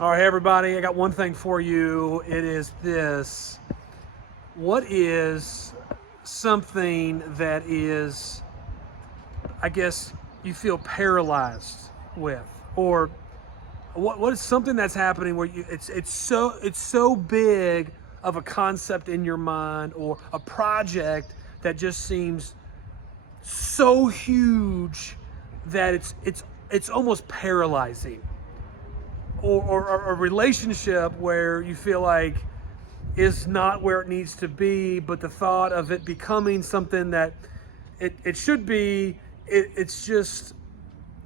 All right, everybody, I got one thing for you. It is this. What is something that is, I guess, you feel paralyzed with? Or what is something that's happening where it's so big of a concept in your mind, or a project that just seems so huge that it's almost paralyzing, or a relationship where you feel like is not where it needs to be, but the thought of it becoming something that it should be, it's just,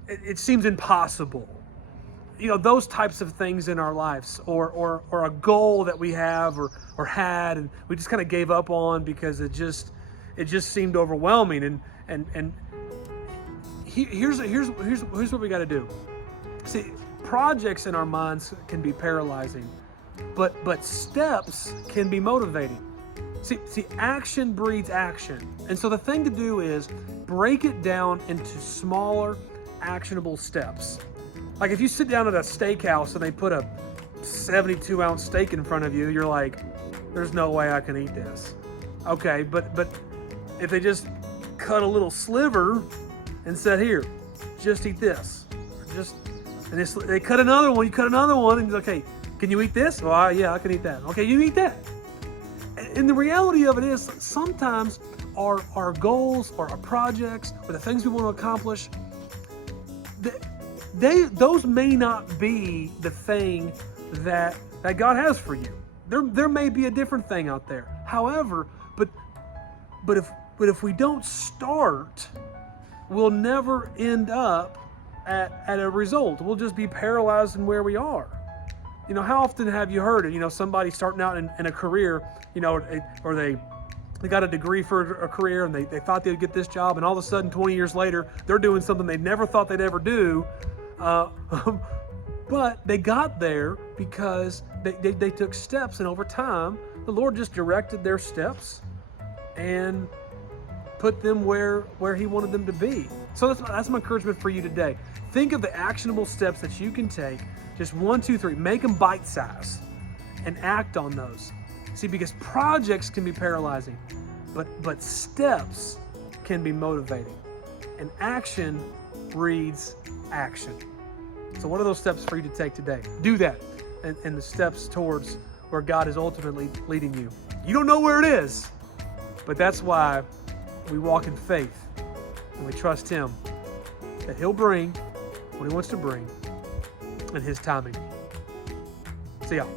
it seems impossible. Those types of things in our lives, or a goal that we have or had, and we just kind of gave up on because it just seemed overwhelming. And here's what we got to do. See, projects in our minds can be paralyzing, but steps can be motivating. See, action breeds action. And so the thing to do is break it down into smaller, actionable steps. Like if you sit down at a steakhouse and they put a 72-ounce steak in front of you, you're like, there's no way I can eat this. Okay, but if they just cut a little sliver and said, here, just eat this. And they cut another one, you cut another one, and okay, can you eat this? Well, yeah, I can eat that. Okay, you eat that. And the reality of it is, sometimes our goals or our projects or the things we want to accomplish, those may not be the thing that God has for you. There may be a different thing out there. However, but if we don't start, we'll never end up at a result. We'll just be paralyzed in where we are. How often have you heard it? Somebody starting out in a career, or they got a degree for a career, and they thought they'd get this job, and all of a sudden 20 years later they're doing something they never thought they'd ever do. But they got there because they took steps, and over time the Lord just directed their steps and put them where He wanted them to be. So that's my encouragement for you today. Think of the actionable steps that you can take. Just 1, 2, 3. Make them bite-sized and act on those. See, because projects can be paralyzing, but steps can be motivating. And action breeds action. So what are those steps for you to take today? Do that, and the steps towards where God is ultimately leading you. You don't know where it is, but that's why we walk in faith and we trust Him that He'll bring what He wants to bring in His timing. See y'all.